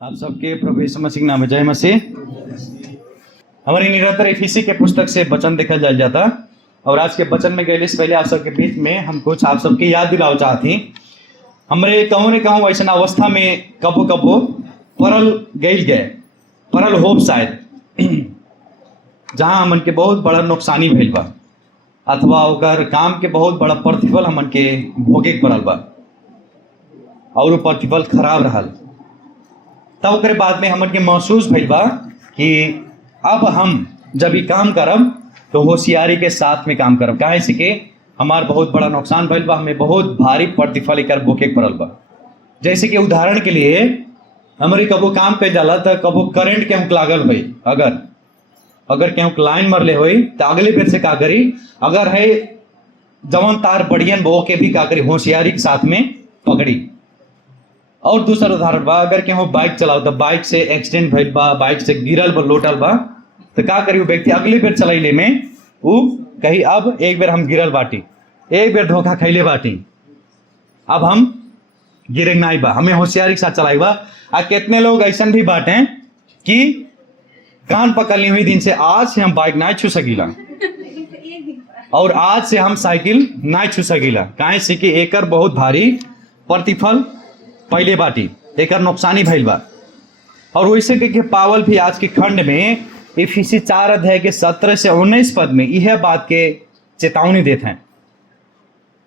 आप सबके प्रभु यीशु मसीह के नाम में जय मसीह। हमारी निरंतर एफिसी के पुस्तक से वचन देखा जाता और आज के वचन में गए पहले आप सबके बीच में हम कुछ आप सबके याद दिलाओ चाहती। हमरे कहूँ न कहूँ ऐसा अवस्था में कबो कबो परल होप शायद जहाँ हमन के बहुत बड़ा नुकसानी भइल बा अथवा ओकर काम के बहुत बड़ा प्रतिफल हमन के भोगे के पड़ल बा और वो प्रतिफल खराब रहल। तब ओकरे बाद में हमन के महसूस भइल बा कि अब हम जब ये काम करब तो होशियारी के साथ में काम करब, काहे से कि हमार बहुत बड़ा नुकसान भइल बा, हमें बहुत भारी प्रतिफल एकर भोगे के पड़ल बा। जैसे कि उदाहरण के लिए हमारे कबो काम पे जाला तो कबो करंट केहू लागल भाई, अगर केहू लाइन मरले हुई तो अगले बेर से का करी, अगर है जवन तार बढ़ियन वो के भी का करी होशियारी के साथ में पकड़ी। और दूसरा उदाहरण बा, अगर केहू बाइक चलाओ तो बाइक से एक्सीडेंट भइल बा, बाइक से गिरल बा लोटल बा तो का करी वो व्यक्ति अगले बेर चलाइले में वो कही अब एक बेर हम गिरल बाटी, एक बेर धोखा खैले बाटी, अब हम गिरे नहीं बा, हमें होशियारी के साथ चलाई बा। आ कितने लोग ऐसा भी बाटे कि कान पकड़नी हुई दिन से आज से हम बाइक ना छू सकीला और आज से हम साइकिल ना छू सकीला, काहे से कि एकर बहुत भारी प्रतिफल पहले बाटी, एकर नुकसानी भइल बा। और वैसे के पावल भी आज के खंड में इफिसी 4 अध्याय के 17 से 19 पद में यह बात के चेतावनी देते हैं।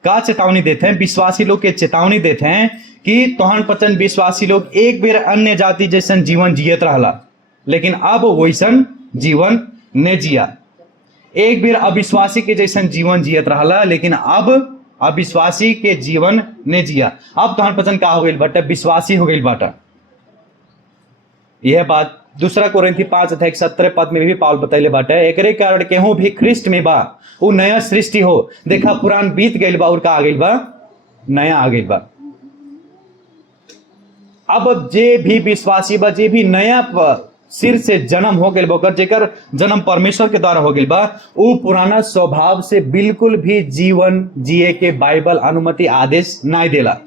का चेतावनी देते हैं? विश्वासी लोग के चेतावनी देते हैं कि तोहन पचन विश्वासी लोग एक बेर अन्य जाति जैसन जीवन जियत रहला लेकिन अब वैसन जीवन ने जिया। एक बेर अविश्वासी के जैसन जीवन जियत रहला लेकिन अब अविश्वासी के जीवन ने जिया। अब तोहन पचन का हो गई बाटा, विश्वासी हो गई बाटा। यह बात दूसरा कोरिन्थी 5 अध्याय 17 पद में भी पाउल बतैले बाटा, एकरे कारण केहू भी ख्रिस्ट में बा वो नया सृष्टि हो, देखा पुरान बीत गई बा और का आ गई बा नया आ गई बा। अब जे भी विश्वासी बा, जे भी नया सिर से जन्म हो गई बा, जेकर जन्म परमेश्वर के द्वारा हो गई बा, वो पुराना स्वभाव से बिल्कुल भी जीवन जिए के बाइबल अनुमति आदेश नहीं देला।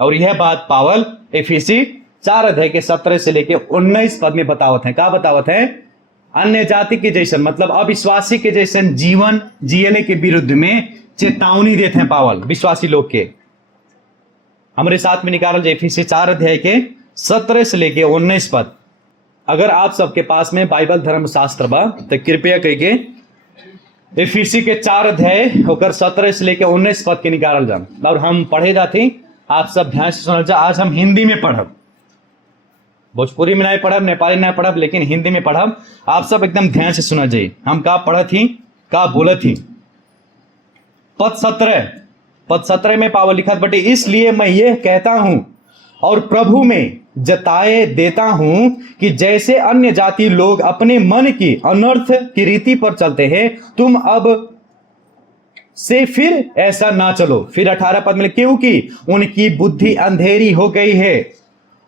और यह बात पावल एफिसी 4 अध्याय के 17 से लेके 19 पद में बतावत है। का बतावत है? अन्य जाति के जैसन मतलब अविश्वासी के जैसन जीवन जियले के विरुद्ध में चेतावनी देते हैं पावल विश्वासी लोग के। हमारे साथ में निकाल जाए एफिसी 4 अध्याय के 17 से लेके 19 पद। अगर आप सबके पास में बाइबल धर्मशास्त्र बा तो कृपया करके एफिसी के 4 अध्याय होकर 17 से लेके 19 पद के निकाल जान और हम पढ़े जाते। आप सब ध्यान से सुनल जा। आज हम हिंदी में पढ़ब, भोजपुरी में नहीं पढ़ब, नेपाली नहीं पढ़ब, लेकिन हिंदी में पढ़ब। आप सब एकदम ध्यान से सुना जाइए हम का पढ़त ही का बोलत ही। पद 17 में पावल लिखा बटे, इसलिए मैं यह कहता हूं और प्रभु में जताए देता हूं कि जैसे अन्य जाति लोग अपने मन की अनर्थ की रीति पर चलते हैं, तुम अब से फिर ऐसा ना चलो। फिर 18 पद में, क्योंकि उनकी बुद्धि अंधेरी हो गई है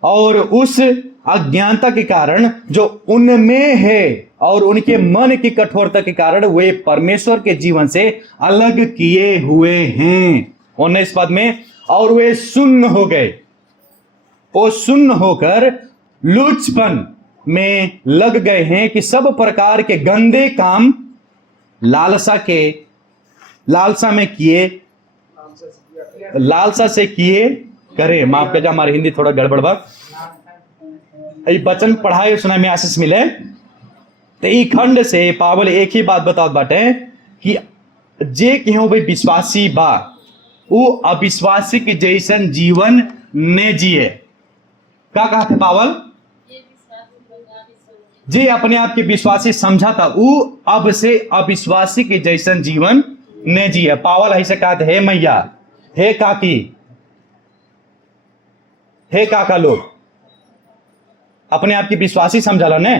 और उस अज्ञानता के कारण जो उनमें है और उनके मन की कठोरता के कारण वे परमेश्वर के जीवन से अलग किए हुए हैं। 19 पद में, और वे सुन्न हो गए, वो सुन्न होकर लुचपन में लग गए हैं कि सब प्रकार के गंदे काम लालसा से किए करें। माफ कर जा, हमारी हिंदी थोड़ा गड़बड़ बा। वचन पढ़ाए सुनाए में आशीष मिले तो ई खंड से पावल एक ही बात बताओ बाटे कि जे केहू भाई विश्वासी बा वो अविश्वासी के जैसन जीवन ने जिए। का कहा था पावल? जे अपने आप के विश्वासी समझा था वो अब से अविश्वासी के जैसन जीवन ने जिए। पावल ऐसे कहा था, हे मैया, हे काकी, हे काका लोग अपने आप की विश्वासी समझाला ने,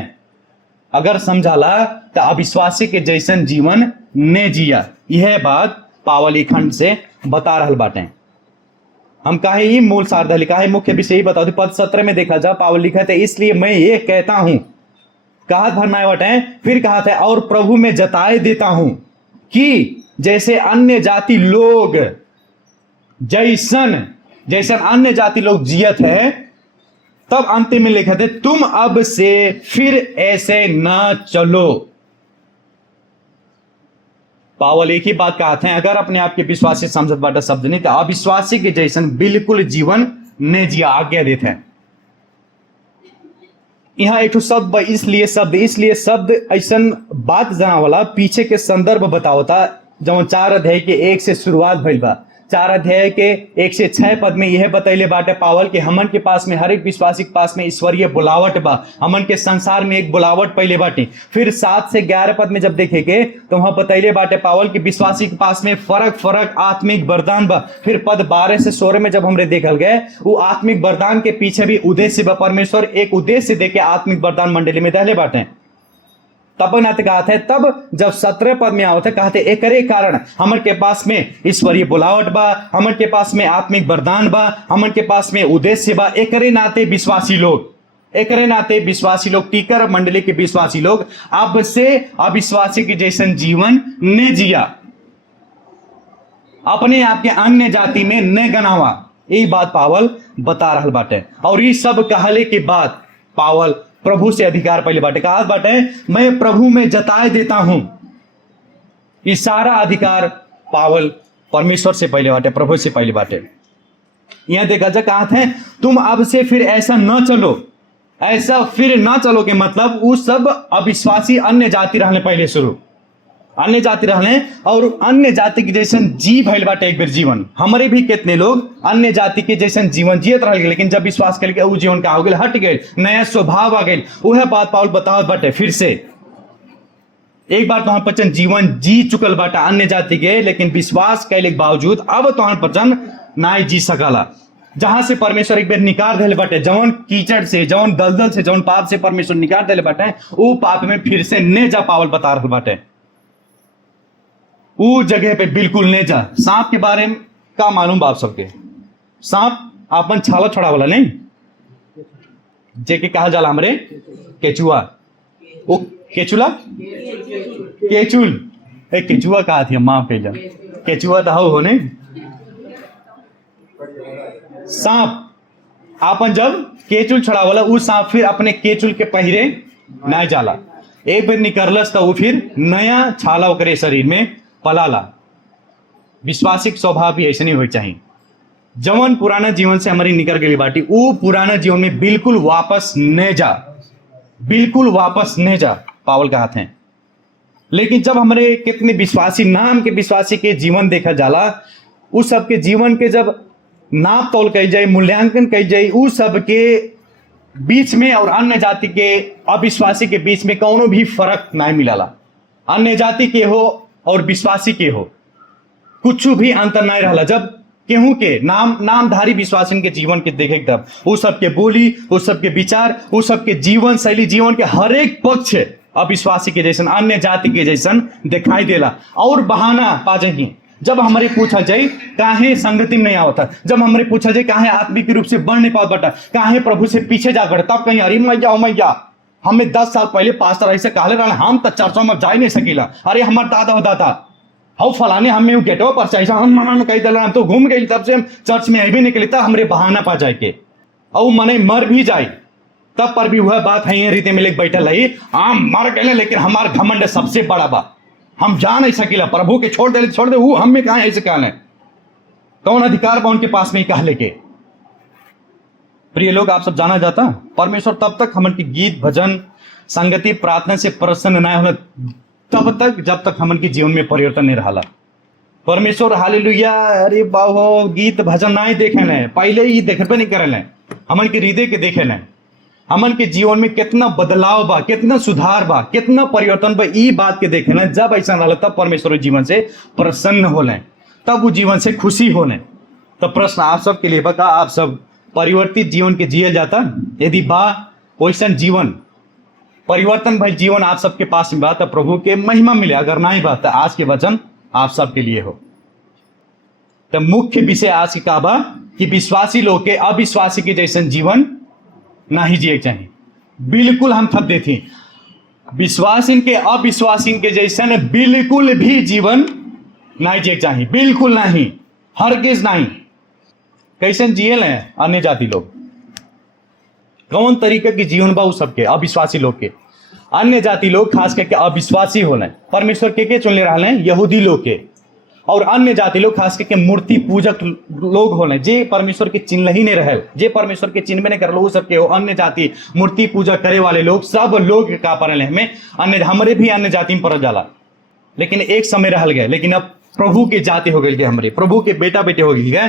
अगर समझाला तो अविश्वासी के जैसन जीवन ने जिया। यह बात पावल खंड से बता रहल बाटे। हम काहे ही मूल सार लिखा है, मुख्य विषय बता दो। पद 17 में देखा जा पावल लिखा था, इसलिए मैं ये कहता हूं, कहा भरमाए बटे, फिर कहा था और प्रभु में जताए देता हूं कि जैसे अन्य जाति लोग जैसन अन्य जाति लोग जियत है तब अंतिम में लिखा थे तुम अब से फिर ऐसे न चलो। पावल एक ही बात कहते हैं, अगर अपने आप के विश्वासी समझत बाटा शब्द नहीं तो अविश्वासी के जैसन बिल्कुल जीवन ने जिया आज्ञा देते हैं। यहाँ एक शब्द इसलिए शब्द ऐसा बात जना वाला पीछे के संदर्भ बताओता। जब 4 अध्याय के 1 से शुरुआत भइल बा, 4 अध्याय के 1 से 6 पद में यह बतैले बाटे पावल के हमन के पास में, हर एक विश्वासी के पास में ईश्वरीय बुलावट बा। हमन के संसार में एक बुलावट पहले बाटे। फिर 7 से 11 पद में जब देखेंगे तो वहां बतैले बाटे पावल के विश्वासी के पास में फरक आत्मिक वरदान बा। फिर पद 12 से 16 में जब हमरे देखल गए वो आत्मिक वरदान के पीछे भी उद्देश्य बा। परमेश्वर एक उद्देश्य देके आत्मिक वरदान मंडली में दहले बाटे। तब नाते कहते हैं, तब जब 17 पद में आवते कहते एकरे कारण हमन के पास में ईश्वरीय बुलावट बा, हमन के पास में आत्मिक वरदान बा, हमन के पास में उद्देश्य बा। एकरे नाते विश्वासी लोग टीकर मंडली के विश्वासी लोग अब से अविश्वासी के जैसन जीवन ने जिया, अपने आप के अन्य जाति में न गनावा। यही बात पावल बता रहा बाटे। और ये सब कहले के बाद पावल प्रभु से अधिकार पहले बाटे कहा बाटे, मैं प्रभु में जताए देता हूं। ये सारा अधिकार पावल परमेश्वर से पहले बाटे, प्रभु से पहले बाटे। यहां देखा जा कहा थे तुम अब से फिर ऐसा न चलो के मतलब वो सब अविश्वासी अन्य जाति रहने पहले शुरू अन्य जाति रहने और अन्य जाति के जैसन जी भइल बाटे एक बेर जीवन। हमारे भी कितने लोग अन्य जाति के जैसन जीवन जियत रह गए, लेकिन जब विश्वास करके वो जीवन का हो गए, हट गए, नया स्वभाव आ गए। वह बात पावल बतावत बाटे फिर से एक बार तुहार पचन जीवन जी चुकल बाटा अन्य जाति के, लेकिन विश्वास कैले के बावजूद अब तुहार पचन ना जी सकला। जहां से परमेश्वर एक बेर निकाल दिले बाटे, जौन कीचड़ से, जौन दलदल से, जौन पाप से परमेश्वर निकाल दिले बाटे, वो पाप में फिर से ने जा पावल बता रहा बाटे। वो जगह पे बिल्कुल नहीं जा। सांप के बारे में का मालूम बाप सबके? सांप आपन छाला छोड़ा वाला नहीं, जेके कहा जाला हमरे केचुआ। वो केचुला केचुल एक केचुआ कहा थी माफ कह जा, केचुआ तो हो ने। सांप आपन जब केचुल छड़ावला वो सांप फिर अपने केचुल के पहिरे ना जाला, एक बार निकलस तो वो फिर नया छाला ओकरे शरीर में पलाला। विश्वासिक स्वभाव भी ऐसे नहीं हो चाहिए। जवन पुराना जीवन से हमारी निकल गई बाटी, वो पुराना जीवन में बिल्कुल वापस न जा पावल कहते हैं। लेकिन जब हमारे कितने विश्वासी नाम के विश्वासी के जीवन देखा जाला, उस सबके जीवन के जब नाप तोल कही जाए, मूल्यांकन कही जाए, उस सबके बीच में और अन्य जाति के अविश्वासी के बीच में कौनो भी फर्क नहीं मिलाला। अन्य जाति के हो और विश्वासी के हो कुछ भी अंतर नहीं रहा। जब केहू के नामधारी विश्वासन के जीवन के देखे तब वो सबके बोली, वो सबके विचार, वो सबके जीवन शैली, जीवन के हर एक पक्ष अविश्वासी के जैसन, अन्य जाति के जैसन दिखाई देला। और बहाना पा जाइए जब हमारे पूछा जाए काहे संगति में नहीं आवता, जब हमारे पूछा जाए काहे आत्मिक रूप से बढ़ नहीं पाता बटा, काहे प्रभु से पीछे जा कर, तब कहीं अरे मैया हमें 10 साल पहले पास्टर ऐसे कहले रहा, हम तो चर्चों में जा ही नहीं सकीला। अरे हमारे दादा हम फलाने हमें गेटो पर चाहिए हम कही दिल हम तो घूम गई, तब से हम चर्च में भी निकली तब हमरे बहाना पा जाए के और मने मर भी जाए तब पर भी वह बात है रीति में लेके बैठल रही, हम मर गए लेकिन हमार घमंड सबसे बड़ा बा, हम जा नहीं सकीला, प्रभु के छोड़ दे वो हमें कहा ऐसे कहना है, कौन अधिकार बा उनके पास में कह लेके। प्रिय लोग, आप सब जाना जाता परमेश्वर तब तक हमन की गीत भजन संगति प्रार्थना से प्रसन्न ना होला तब तक जब तक हमन की जीवन में परिवर्तन नहीं रहा। परमेश्वर हालेलुया अरे बाबू गीत भजन ना ही देखे न, पहले ही देखबे नहीं करे, हमन के हृदय के देखे न, हमन के जीवन में कितना बदलाव बा, कितना सुधार बा, कितना परिवर्तन बा, ई बात के देखे न। जब ऐसा रहा तब परमेश्वर जीवन से प्रसन्न होले, तब वो जीवन से खुशी होने। तो प्रश्न आप सब के लिए बा, आप सब परिवर्तित जीवन के जिए जाता? यदि बा वैसा जीवन परिवर्तन भाई जीवन आप सबके पास में बात है, प्रभु के महिमा मिले। अगर नहीं बात है आज के वचन आप सबके लिए हो। तो मुख्य विषय आज की का बा कि विश्वासी लोग के अविश्वासी के जैसन जीवन नहीं जिए चाहिए। बिल्कुल हम थप देते विश्वासी के अविश्वासी के जैसन बिल्कुल भी जीवन नहीं जिए चाहिए, बिल्कुल नहीं, हरगिज नहीं। कैसे जिए अन्य जाति लोग कौन तरीके के जीवन बा उ सबके अविश्वासी लोग के। अन्य जाति लोग खास करके अविश्वासी होने, परमेश्वर के चुनले रहले यहूदी लोग के, और अन्य जाति लोग खास करके मूर्ति पूजक लोग होने जे परमेश्वर के चिन्ह ही नहीं रहे, जे परमेश्वर के चिन्ह में नहीं करल, सबके हो अन्य जाति मूर्ति पूजा करे वाले लोग सब लोग का पड़े हमें अन्य, हमारे भी अन्य जाति में पड़ जाला। लेकिन एक समय रहल गए, लेकिन अब प्रभु के जाति हो गए, हमारे प्रभु के बेटा बेटे हो गए।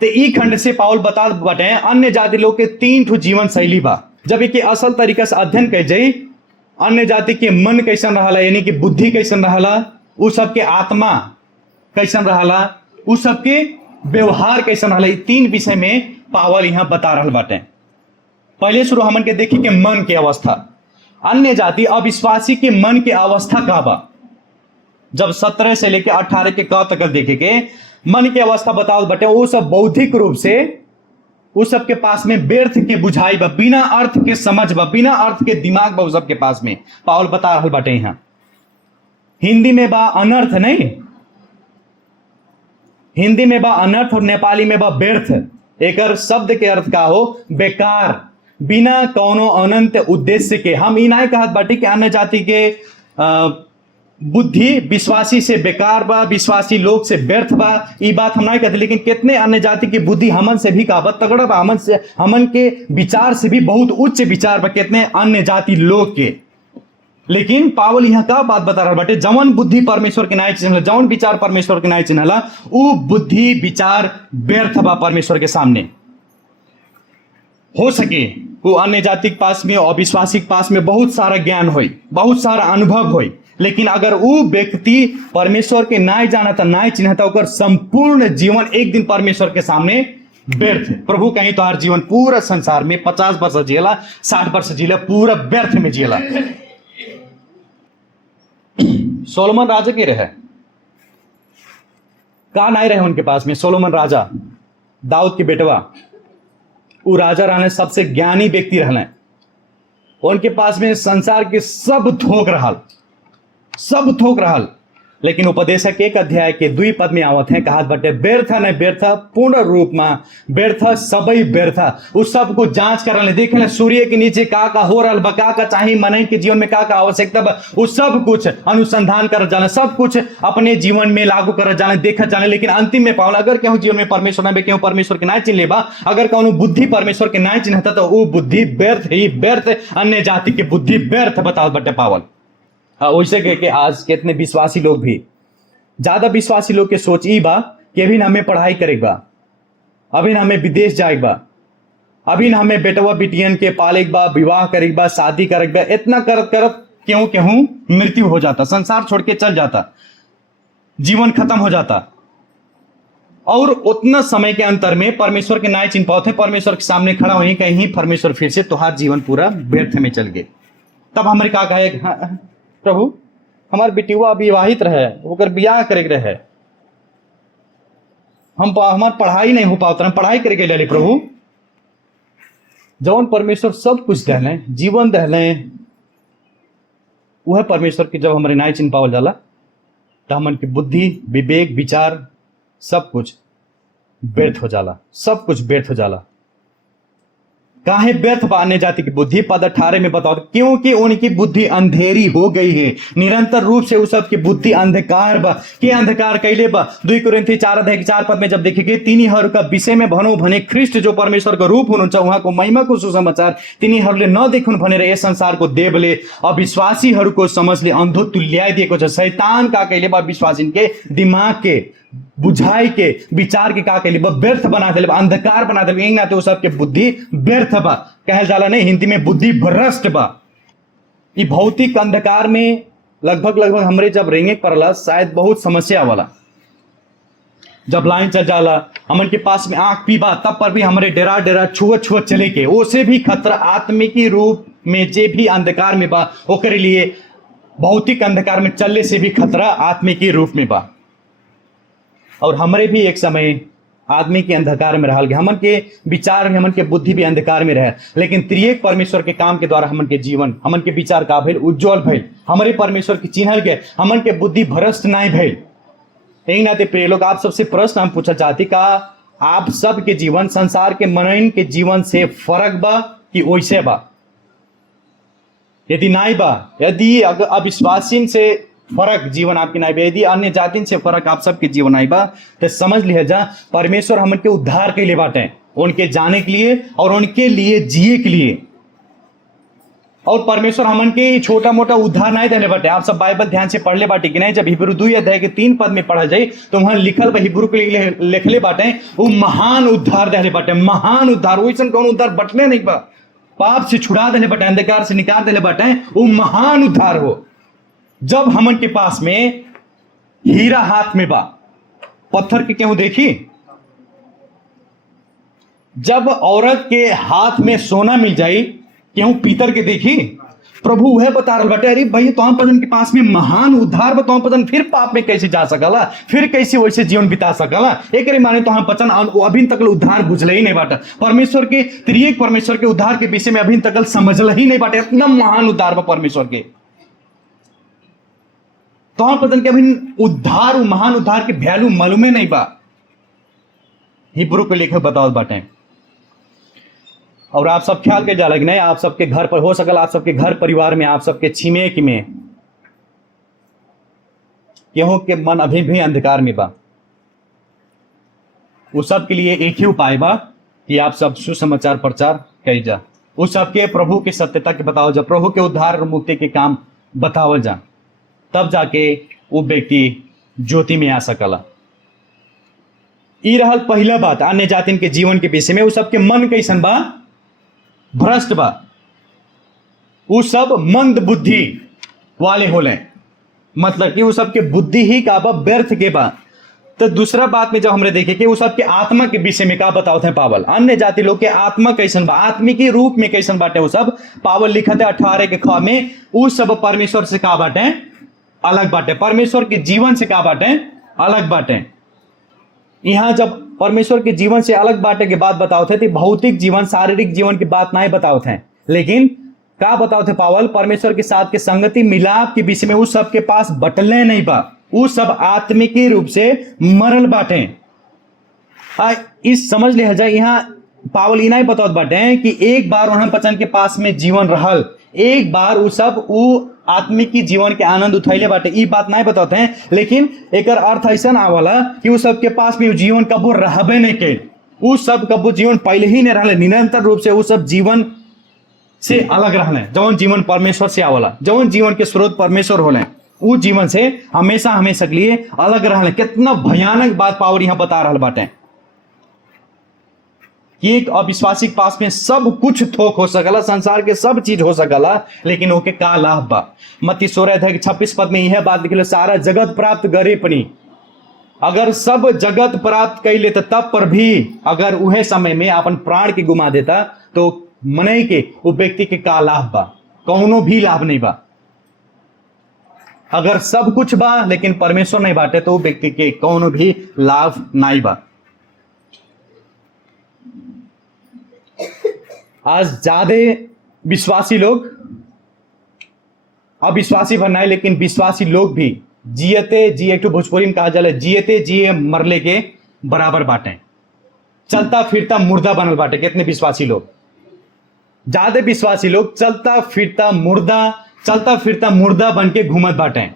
तो ई खंड से पाउल बता बटे अन्य जाति लोग के 3 ठो जीवन शैली बा। जब एक असल तरीका से अध्ययन कर जाई अन्य जाति के मन कैसन रहला, यानी कि बुद्धि कैसन रहला, उ सबके आत्मा कैसन रहला, उ सबके व्यवहार कैसन रहला, 3 विषय में पावल यहाँ बता रहल बाटे। पहले शुरू हमन के देखी के मन के अवस्था। अन्य जाति अविश्वासी के मन के अवस्था का बा। जब 17 से लेकर 18 के क तक देखे के मन के अवस्था बताओ बटे, वो सब बौद्धिक रूप से उस सबके पास में व्यर्थ के बुझाई बा, बिना अर्थ के समझ बा, बिना अर्थ के दिमाग बा, उस सबके पास में पाउल बता रहल बाटे। यहाँ हिंदी में बा अनर्थ, नहीं हिंदी में बा अनर्थ और नेपाली में बा व्यर्थ। एकर शब्द के अर्थ का हो बेकार, बिना कौनो अनंत उद्देश्य के। हम ई नहीं कहत बाटी कि अन्य जाति के बुद्धि विश्वासी से बेकार बा, विश्वासी लोग से व्यर्थ बा, ये बात हम नहीं कहते। लेकिन कितने अन्य जाति की बुद्धि हमन से भी काबा तगड़ा बा, हमन के विचार से भी बहुत उच्च विचार बा कितने अन्य जाति लोग के। लेकिन पावल यहाँ का बात बता रहा बाटे, जवन बुद्धि परमेश्वर के नाय चिन्हला, जवन विचार परमेश्वर के नाय चिन्हला, वो बुद्धि विचार व्यर्थ बा परमेश्वर के सामने। हो सके वो अन्य जाति के पास में, अविश्वासी के पास में बहुत सारा ज्ञान होई, बहुत सारा अनुभव होई, लेकिन अगर वो व्यक्ति परमेश्वर के नाय जानता, नाय चिन्हता, ओकर संपूर्ण जीवन एक दिन परमेश्वर के सामने व्यर्थ। प्रभु कहीं तो हर जीवन पूरा संसार में 50 वर्ष जियला, 60 वर्ष जियला, पूरा व्यर्थ में जियला। सोलोमन राजा के रहे का नहीं रहे उनके पास में। सोलोमन राजा दाऊद के बेटवा, वो राजा रहने सबसे ज्ञानी व्यक्ति रहने। उनके पास में संसार के सब थोक रहल, लेकिन उपदेशक 1 अध्याय के 2 पद में आवत है, कहा बटे व्यर्थ न व्यर्थ, पूर्ण रूप में व्यर्थ, सबई व्यर्थ। उस सब को जांच करने देखे सूर्य के नीचे का हो रहा बा, का चाहिए मनई के जीवन में का आवश्यकता बा, उस सब कुछ अनुसंधान कर जाने, सब कुछ अपने जीवन में लागू कर जाने, देखा जाने। लेकिन अंतिम में पावल अगर केहू जीवन में परमेश्वर ना, केहू परमेश्वर के नाय चिन्ह लेबा, अगर कहूँ बुद्धि परमेश्वर के नाय चिन्हता, तो वो बुद्धि व्यर्थ ही व्यर्थ, अन्य जाति की बुद्धि व्यर्थ बताओ बटे पावल। वैसे कि आज कितने विश्वासी लोग भी, ज्यादा विश्वासी लोग के सोच ई बा कि अभी हमें पढ़ाई करे बा, अभी हमें विदेश जाए बा, अभी हमें बेटवा बिटियन के पाले बा, विवाह करे बा, शादी करे बा। इतना करत करत क्यों मृत्यु हो जाता, संसार छोड़ के चल जाता, जीवन खत्म हो जाता। और उतना समय के अंतर में परमेश्वर के नाय चिन्ह पाते, परमेश्वर के सामने खड़ा होने कहीं परमेश्वर फिर से तुहार जीवन पूरा व्यर्थ में चल गए। तब हमारे का कहे, प्रभु हमार बेटिया विवाहित रहे, ओकर बियाह करे रहे, हमार पढ़ाई नहीं हो पाता, हम पढ़ाई करे के लिए प्रभु। जवन परमेश्वर सब कुछ दहले, जीवन दहले, वह परमेश्वर की जब हमारे नाय चिन्ह पावल जाला, तो हमन की बुद्धि, विवेक, विचार सब कुछ व्यर्थ हो जाला, सब कुछ व्यर्थ हो जाला। काहे व्यर्थ अन्य जाति की बुद्धि? पद 18 में बताओ, क्योंकि उनकी बुद्धि अंधेरी हो गई है, निरंतर रूप से उस सबकी बुद्धि अंधकार बा। के अंधकार कैले बा? 2 कोरिन्थी 4 अध्याय 4 पद में जब देखेंगे, तिनीहरू का विषय में भनौं भने ख्रिस्ट जो परमेश्वर का रूप हुनुहुन्छ, उहाँको महिमाको सुसमाचार तिनीहरूले नदेखुन् भनेर यस संसारको देवले अविश्वासीहरूको समझले अन्धो तुल्याइदिएको छ। शैतान का कैले बा विश्वासी के दिमाग के, बुझाई के, विचार के का कैले बा व्यर्थ बना देले, अंधकार बना देले। यही नाते वो सबके बुद्धि व्यर्थ बा, कहल जाला नहीं हिंदी में बुद्धि भ्रष्ट बा। ये भौतिक अंधकार में लगभग हमरे जब रेंगे पड़ला, शायद बहुत समस्या वाला। जब लाइन चल जाला हमन के पास में आंख पीबा, तब पर भी हमारे डेरा छुआ चले के, ओसे भी खतरा आत्मिकी रूप में जे भी अंधकार में बा, ओकरे लिए भौतिक अंधकार में चलने से भी खतरा आत्मिकी रूप में बा। और हमारे भी एक समय आदमी के अंधकार में रहल गए, हमन के विचार में, हमन के बुद्धि भी अंधकार में रहे। लेकिन त्रिएक परमेश्वर के काम के द्वारा हमन के जीवन, हमन के विचार का भइल उज्जवल भइल, हमारे परमेश्वर की चिन्हल गए, हमन के बुद्धि भ्रष्ट नहीं भइल। यही नाते प्रिय लोग, आप सबसे प्रश्न हम पूछा चाहती, का आप सबके जीवन संसार के मनइन के जीवन से फर्क बा कि वैसे बा। यदि नहीं बा, यदि अगर अविश्वासी से फर्क जीवन आपकी नहीं बा, यदि अन्य जातिन से फर्क आप सबके जीवन नहीं बा, तो समझ लिया जा परमेश्वर हमन के उद्धार के लिए बाटे, उनके जाने के लिए और उनके लिए जिए के लिए। और परमेश्वर हमन के छोटा मोटा उद्धार नहीं देने बाटे। आप सब बाइबल ध्यान से पढ़ ले बाटे कि नहीं? जब हिब्रू 2 अध्याय के 3 पद में पढ़ा जाए तो वहां लिखल बा, हिब्रू के लिए लिखले बाटे, वो महान उद्धार देले बाटे। महान उद्धार, वैसन कौन उद्धार बटले नहीं बा, पाप से छुड़ा देले बाटे, अंधकार से निकाल देले बाटे, वो महान उद्धार हो। जब हमन के पास में हीरा हाथ में बा, पत्थर के क्यों देखी? जब औरत के हाथ में सोना मिल जाई क्यों पीतर के देखी? प्रभु वह बता रहा बाटे, अरे भाई तो हम पदन के पास में महान उद्धार बा, तो पदन फिर पाप में कैसे जा सकला, फिर कैसे वैसे जीवन बिता सकला? एक माने तो हम पचन अभी तक उद्धार बुझले ही नहीं बाटा, परमेश्वर के त्रिएक परमेश्वर के उद्धार के विषय में अभी तक समझल ही नहीं बाटे। इतना महान उद्धार बा परमेश्वर के, तो हम पदन के अभी उद्धार, महान उद्धार के वैल्यू मालूम नहीं बा। हिब्रू के लेखक बताओ बाटे। और आप सब ख्याल के जा लग नहीं, आप सबके घर पर हो सकल, आप सबके घर परिवार में, आप सबके छिमेक में केहू के मन अभी भी अंधकार में बा। उस सब के लिए एक ही उपाय बा कि आप सब सुसमाचार प्रचार कई जा, उस सबके प्रभु के सत्यता के बताओ जा, प्रभु के उद्धार और मुक्ति के काम बताओ जा, तब जाके वो व्यक्ति ज्योति में आ सकला। ई रहल पहला बात अन्य जातिन के जीवन के विषय में। उस सबके मन कैसन बा? भ्रष्ट बा, वो सब मंद बुद्धि वाले होले, मतलब कि वो सबके बुद्धि ही का बा व्यर्थ के बा। तो दूसरा बात में जब हमने देखे कि वो सबके आत्मा के विषय में का बताओ थे पावल, अन्य जाति लोग के आत्मा कैसन बा, आत्मिक रूप में कैसन बाटे वो सब। पावल लिखते 18 के ख में, वो सब परमेश्वर से का बाटे? अलग बाटे, परमेश्वर के जीवन से का बाटे? अलग बाटे। यहां जब परमेश्वर के जीवन से अलग बाटे के बात बताओ थे, तो भौतिक जीवन, शारीरिक जीवन की बात नहीं बताओ थे, लेकिन क्या बताओ थे पावल? परमेश्वर के साथ के संगति मिलाप के विषय में उस सब के पास बटले नहीं बा, वो सब आत्मिक रूप से मरल बाटे। इस समझ लिया जाए, यहाँ पावल इना ही बताओ बाटे कि एक बार उन्होंने पचन के पास में जीवन रहल, एक बार वो सब वो आत्मिक जीवन के आनंद उठैले बाटे, ई बात नहीं बताते हैं। लेकिन एक अर्थ ऐसा आवाला कि वो सब के पास में जीवन कबो रहबे नहीं के, वो सब कबो जीवन पहले ही नहीं रहले, निरंतर रूप से वो सब जीवन से अलग रहले। जौन जीवन परमेश्वर से आवला, जौन जीवन के स्रोत परमेश्वर होले, वो जीवन से हमेशा हमेशा के लिए अलग रहले। कितना भयानक बात पावर यहाँ बता रहा बाटे कि एक अविश्वासी के पास में सब कुछ थोक हो सकला, संसार के सब चीज हो सकला, लेकिन ओके का लाभ बा? मत्ती 16:26 पद में यह बात लिखल, सारा जगत प्राप्त करे पनी, अगर सब जगत प्राप्त कर लेता तब पर भी अगर उहे समय में अपन प्राण के गुमा देता तो मने के वो व्यक्ति के का लाभ बा? कौनो भी लाभ नहीं बा। अगर सब कुछ बा लेकिन परमेश्वर नहीं बाटे तो वो व्यक्ति के कौनो भी लाभ नहीं बा। आज ज्यादा विश्वासी लोग, अविश्वासी भर नहीं लेकिन विश्वासी लोग भी जियते जिए, एक भोजपुरी में कहा जाला जियते जिए मरले के बराबर बाटे, चलता फिरता मुर्दा बनल बाटे। कितने विश्वासी लोग, ज्यादा विश्वासी लोग चलता फिरता मुर्दा बन के घूमत बाटे,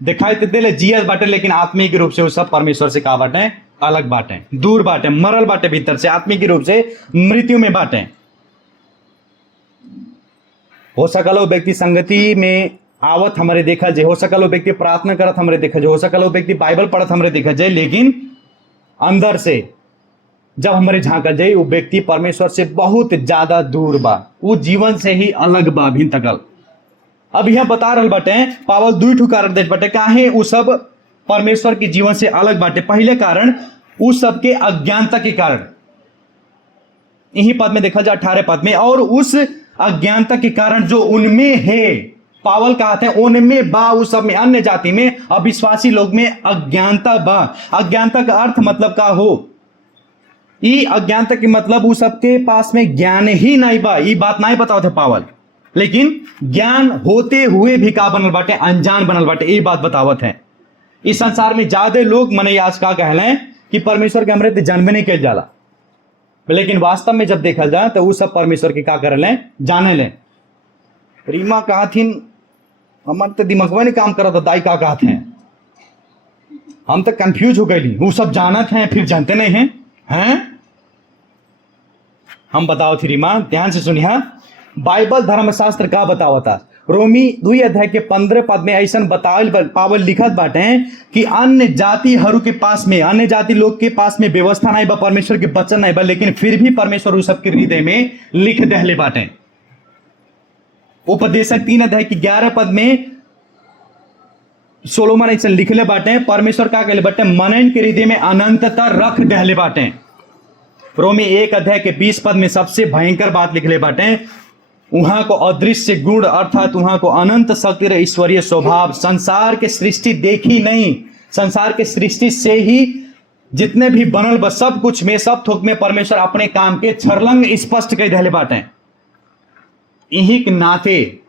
दिखाई देते जियत बाटे, लेकिन आत्मिक रूप से वो सब परमेश्वर से का बाटे? अलग बाटे, दूर बाटे, मरल बाटे, भीतर से आत्मिक रूप से मृत्यु में बाटे। हो सकल वो व्यक्ति संगति में आवत हमारे देखा जाए, हो सकल वो व्यक्ति प्रार्थना करत हमारे देखा जाए, हो सकल वो व्यक्ति बाइबल पढ़त हमारे देखा जाए, लेकिन अंदर से जब हमारे झांका जाए वो व्यक्ति परमेश्वर से बहुत ज्यादा दूर बा, वो जीवन से ही अलग बा अभी तकल। अब यह बता रहा बाटे पावल 2 कारण देत बाटे काहे वो सब परमेश्वर के जीवन से अलग बाटे। पहले कारण उस सबके अज्ञानता के कारण, यही पद में देखा जाए 18 पद में, और उस अज्ञानता के कारण जो उनमें है, पावल कहते हैं उनमें बा, उस सब में, अन्य जाति में, अविश्वासी लोग में अज्ञानता बा। अज्ञानता का अर्थ मतलब का हो? ई अज्ञानता के मतलब उस सबके पास में ज्ञान ही नहीं बा, ई बात नहीं बताओ थे पावल, लेकिन ज्ञान होते हुए भी का बनल बाटे? अनजान बनल बाटे, ये बात बतावत है। इस संसार में ज्यादा लोग मने आज का कहले कि परमेश्वर के हमरे जन्म नहीं कल जाला, लेकिन वास्तव में जब देखा जाए तो वो सब परमेश्वर के का कर लें, जाने लें। रीमा कहा थी, हमारे तो दिमागवा नहीं काम करा था, दाई का कहा थे, हम तो कंफ्यूज हो गए। वो सब जानत हैं फिर जानते नहीं हैं, हैं? हम बताओ थी रीमा, ध्यान से सुनिए। बाइबल धर्मशास्त्र का बतावा था, रोमी 2 अध्याय के 15 पद में ऐसा बतावल पावल लिखत बाटे कि अन्य जाति हरू के पास में, अन्य जाति लोग के पास में व्यवस्था नहीं बा, परमेश्वर के वचन नहीं बा, लेकिन फिर भी परमेश्वर उस सबके हृदय में लिख दहले बाटे। उपदेशक 3 अध्याय की 11 पद में सोलोमन ऐसा लिखले बाटे, परमेश्वर का कहले बाटे मनन के हृदय में अनंतता रख दहले बाटे। रोमी 1 अध्याय के 20 पद में सबसे भयंकर बात लिखले बाटे, वहां को अदृश्य गुण अर्थात वहां को अनंत शक्ति रे ईश्वरीय स्वभाव संसार के सृष्टि देखी नहीं, संसार के सृष्टि से ही जितने भी बनल बस सब कुछ में, सब थोक में परमेश्वर अपने काम के छरलंग स्पष्ट कह दहले बाटे। यही के नाते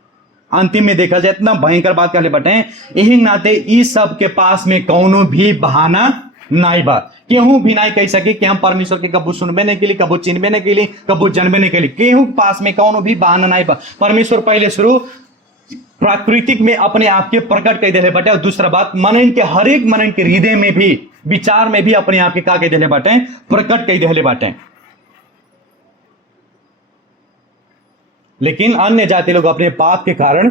अंतिम में देखा जाए इतना भयंकर बात कहले बाटे, यही नाते इस सब के पास में कौनो भी बहाना नहीं बा, केहू भी नहीं कह सके कि हम परमेश्वर के कबू सुनबे नहीं के लिए, कबू चिन्हबे नहीं के लिए, कबू जानबे नहीं के लिए, केहू पास में कौनो भी बहाना नहीं बा। परमेश्वर पहले शुरू प्राकृतिक में अपने आप के प्रकट कर देले बाटे, और दूसरा बात मनन के हर एक मनन के हृदय में भी, विचार में भी अपने आप के का कह देले बाटे, प्रकट कर देले बाटे। लेकिन अन्य जाति लोग अपने पाप के कारण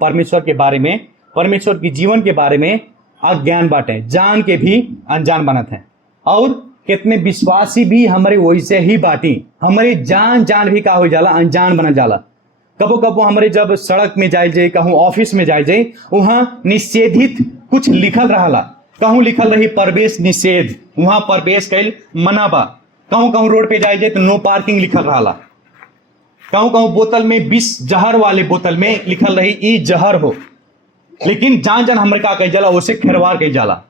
परमेश्वर के बारे में, परमेश्वर की जीवन के बारे में अज्ञान बाटे, जान के भी अनजान बनत हैं। और कितने विश्वासी भी हमारे वैसे ही बाटी, हमारे जान भी का हो जाला, अनजान बना जाला। कबो कबो हमारे जब सड़क में जाए जाए, कहूँ ऑफिस में जाए जाए, वहां निषेधित कुछ लिखल रहा, कहूँ लिखल रही प्रवेश निषेध, वहां प्रवेश कैल मना बा। कहूँ कहूँ रोड पे जाए जाए तो नो पार्किंग लिखल रहा, कहूँ कहूँ बोतल में विष जहर वाले बोतल में लिखल रही ई जहर हो। लेकिन जान जान हमरे का कह जाला, उसे खेरवार कह जाला।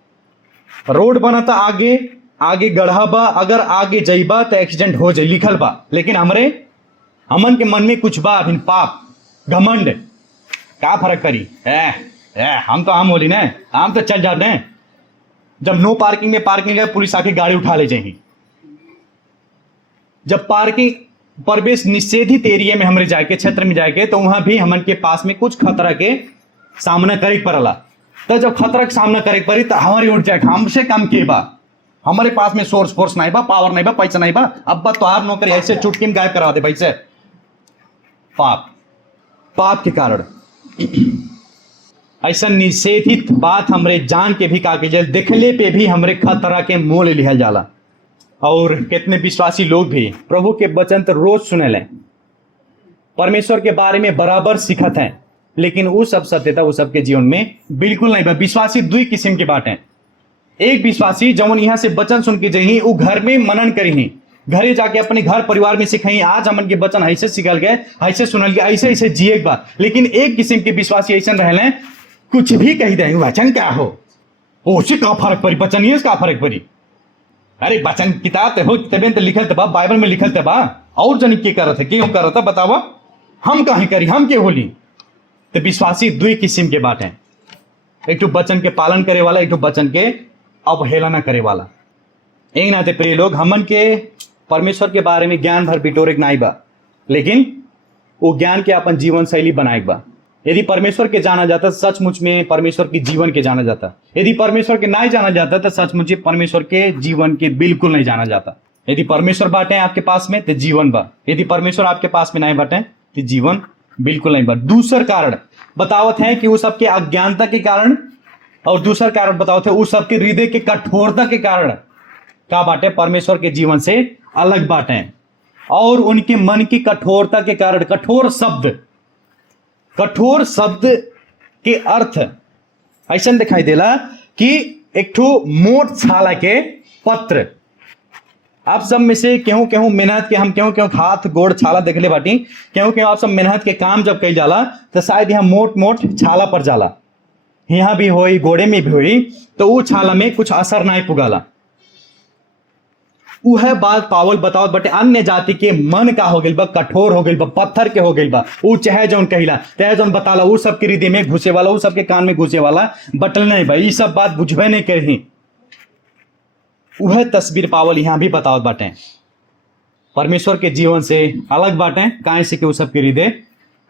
रोड बना था आगे आगे गढ़ा बा, अगर आगे जाइबा तो एक्सीडेंट हो जाए लिखल बा, लेकिन हमन के मन में कुछ बा अभिन पाप घमंड, का फर्क करी हम तो हम होली ना, हम तो चल जाते हैं। जब नो पार्किंग में पार्किंग है, पुलिस आके गाड़ी उठा ले जाएगी। जब पार्किंग प्रवेश निषेधित एरिया में हमरे जाके, क्षेत्र में जाके, तो वहां भी हमन के पास में कुछ खतरा के सामना करे पड़ला। तो जब खतरा का सामना करे पड़ी तो हमारी उठ जाए, हमसे कम के बा, हमारे पास में सोर्स फोर्स नहीं बा, पावर नहीं बा, पैसा नहीं बा, अब बा तो आप नौकरी ऐसे चुटकी में गायब करा दे भाई से। पाप के कारण ऐसा निषेधित बात हमरे जान के भी का के जल देखले पे भी हमरे खतरा के मोल लिहल जाला। और कितने विश्वासी लोग भी प्रभु के वचन तो रोज सुने लें, परमेश्वर के बारे में बराबर सीखत हैं, लेकिन वो सब सत्यता वो सबके जीवन में बिल्कुल नहीं बा। विश्वासी 2 किस्म के बात हैं। एक विश्वासी जवन यहाँ से वचन सुन के जही, वो घर में मनन करी, घरे जाके अपने घर परिवार में सिखाई, आज हमन के वचन ऐसे सिखल गए, ऐसे सुनल गए, ऐसे ऐसे जिए बा। लेकिन एक किस्म के विश्वासी ऐसा रहले, कुछ भी कही दे, वचन क्या हो, उससे का फर्क पड़ी, वचन ये का फर्क पड़ी। अरे वचन किताब हो, तबे तो लिखल बा, बाइबल में लिखल बा, और जन के करत है, क्यों करत है बतावा, हम काहे करी, हम के होली। तो विश्वासी 2 किस्म के बात हैं, एक तो वचन के पालन करे वाला, एक तो वचन के अवहेलना करे वाला। एक नाते प्रिय लोग, हमन के परमेश्वर के बारे में ज्ञान भर बिटोरे नहीं बा, लेकिन वो ज्ञान के अपन जीवन शैली बनाए बा। यदि परमेश्वर के जाना जाता सचमुच में परमेश्वर के जीवन के जाना जाता, यदि परमेश्वर के नहीं जाना जाता तो सचमुच परमेश्वर के जीवन के बिल्कुल नहीं जाना जाता। यदि परमेश्वर बाटे आपके पास में तो जीवन बा, यदि परमेश्वर आपके पास में नहीं बाटे तो जीवन बिल्कुल नहीं बा। दूसरा कारण बतावत है कि वो सबके अज्ञानता के कारण, और दूसरा कारण बतावत है वो सबके हृदय के कठोरता के कारण का बाटे, परमेश्वर के जीवन से अलग बाटे, और उनके मन की कठोरता के कारण। कठोर शब्द के अर्थ ऐसा दिखाई देला कि एक ठो मोट छाला के पत्र। आप सब में से केहू मेहनत के, हम केहू हाथ गोड़ छाला देखले बाटी, केहू आप सब मेहनत के काम जब कई जाला तो शायद यहाँ मोट मोट छाला पर जाला, यहाँ भी होई, गोड़े में भी होई, तो वो छाला में कुछ असर नहीं पुगाला। वह बात पावल बतावत बटे अन्य जाति के मन का हो गइल बा, कठोर हो गइल बा, पत्थर के हो गइल बा। वो चाहे जौन कहिला चाहे जौन बताला, वो सबके हृदय में घुसे वाला, वो सबके कान में घुसे वाला बटल नहीं बा, ये सब बात बुझबे नहीं करी। वह तस्वीर पावल यहाँ भी बतावत बाटे। परमेश्वर के जीवन से अलग बाटे, काहे से कि उ सबके हृदय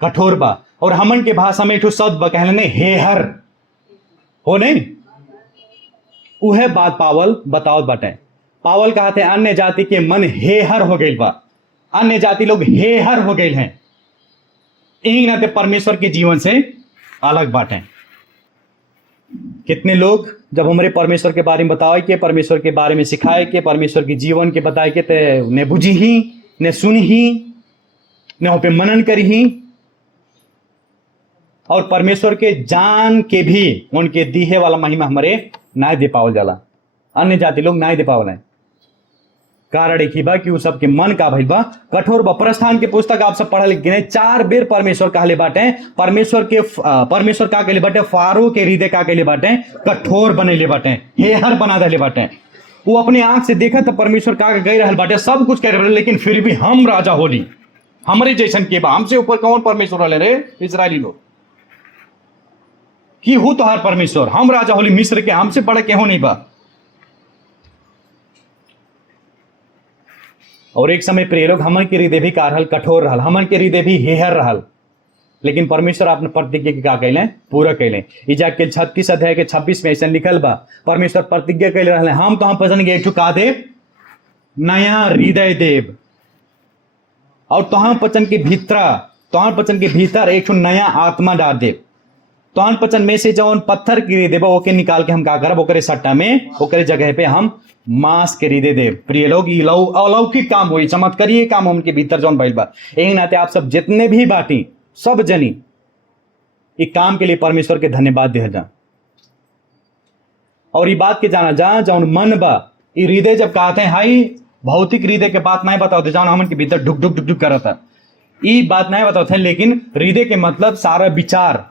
कठोर बा। और हमन के भाषा में एक ठो शब्द बा, कहले नहीं हेहर हो नहीं, उहे बात पावल बतावत बाटे। पावल कहते हैं अन्य जाति के मन हेहर हो गई बा, अन्य जाति लोग हेहर हो गए हैं, यही नाते परमेश्वर के जीवन से अलग बाटे। कितने लोग जब हमारे परमेश्वर के बारे में बताए के, परमेश्वर के बारे में सिखाए के, परमेश्वर के जीवन के बताए के, ते ने बुझी ही, ने सुनी ही, ने हो पे मनन करी ही, और परमेश्वर के जान के भी उनके दिहे वाला महिमा हमारे ना दे पावल जाला। अन्य जाति लोग ना दे पावल है। कारण एक ही बा कि उ सबके मन का भइल बा कठोर बा। प्रस्थान के पुस्तक आप सब पढ़ लिख गए, 4 बेर परमेश्वर कहले बाटे, परमेश्वर का कहले बाटे, फारो के हृदय का कहले बाटे कठोर बनेले बाटे, हेहर बना देले बाटे। वो अपने आंख से देखा तो परमेश्वर का गई रहल बाटे, सब कुछ कह रहे, लेकिन फिर भी हम राजा होली, हमरे जैसन के बा, हमसे ऊपर कौन परमेश्वर रहले रे इजरायली लोग, कि हूँ तोहार परमेश्वर, हम राजा होली मिस्र के, हमसे बड़े केहू नहीं बा। और एक समय प्रिय लोग, हमन के हृदय भी का रहल कठोर रहल, हमन के हृदय भी हेहर रहल, लेकिन परमेश्वर अपने प्रतिज्ञा के का कैले पूरा कैले। इजाक के 36 अध्याय के 26 में ऐसा लिखल बा, परमेश्वर प्रतिज्ञा कैले रहले, हम तो हम पसंद के एक चुका देव, नया हृदय देव, और तोहन पचन के भीतर एक नया आत्मा डाल देव। तोहन पचन में से जौन पत्थर के हृदय बा ओके निकाल के हम का करब, ओकरे सट्टा में ओकरे जगह पे हम मांस के हृदय देव। प्रिय लोग, अलौकिक काम हुई, चमत्कारिय काम उनके भीतर जौन भइल बा। यही नाते आप सब जितने भी बाटी, सब जनी इस काम के लिए परमेश्वर के धन्यवाद दिया जा, और ये बात के जाना जा जौन मन बा, ये हृदय जब कहते हैं हाई भौतिक हृदय के बात नहीं बताओ, जौन हमन के भीतर ढुक ढुक ढुक ढुक करता, ये बात नहीं बताते, लेकिन हृदय के मतलब सारा विचार,